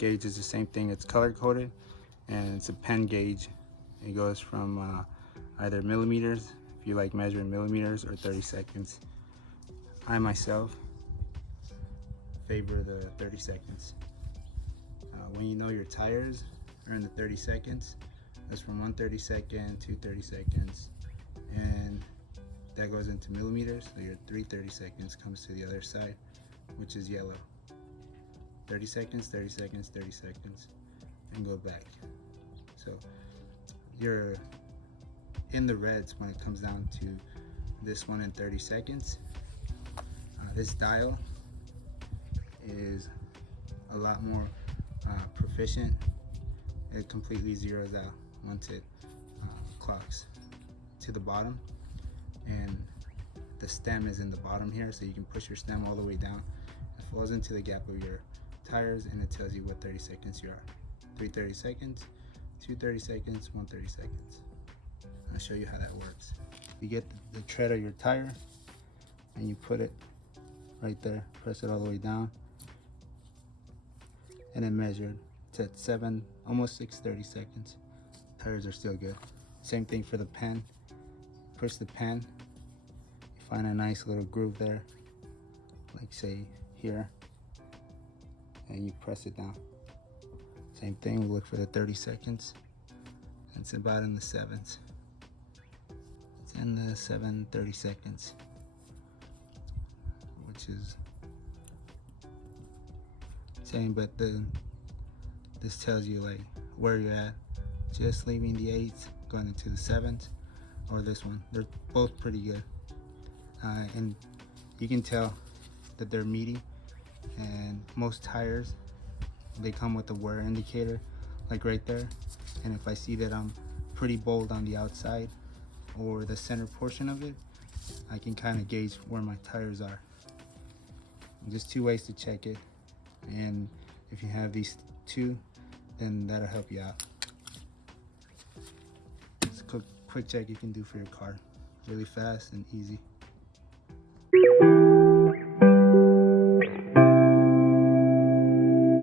gauge is the same thing. It's color coded, and it's a pen gauge. It goes from either millimeters, if you like measuring millimeters, or 30 seconds. I myself favor the 30 seconds. When you know your tires are in the 30 seconds, that's from 1 30-second, 2 30-seconds, and that goes into millimeters. So your 3 30-seconds comes to the other side, which is yellow. 30 seconds, 30 seconds, 30 seconds, and go back. So you're in the reds when it comes down to this one in 30 seconds. This dial is a lot more proficient. It completely zeroes out once it clocks to the bottom, and the stem is in the bottom here, so you can push your stem all the way down. It falls into the gap of your tires, and it tells you what 30 seconds you are. 3 30 seconds, 2 30 seconds, 1 30 seconds. I'll show you how that works. You get the tread of your tire and you put it right there, press it all the way down, and then measure. It's at 7, almost 6 30 seconds. Tires are still good. Same thing for the pen. Push the pen, you find a nice little groove there, like say here, and you press it down. Same thing, we look for the 30 seconds. It's about in the 7s. It's in the 7 30 seconds, which is same, but this tells you like where you're at, just leaving the 8s, going into the 7s, or this one. They're both pretty good, and you can tell that they're meaty. And most tires, they come with a wear indicator, like right there. And if I see that I'm pretty bold on the outside or the center portion of it, I can kind of gauge where my tires are. Just 2 ways to check it, and if you have these 2, then that'll help you out. It's a quick check you can do for your car. Really fast and easy.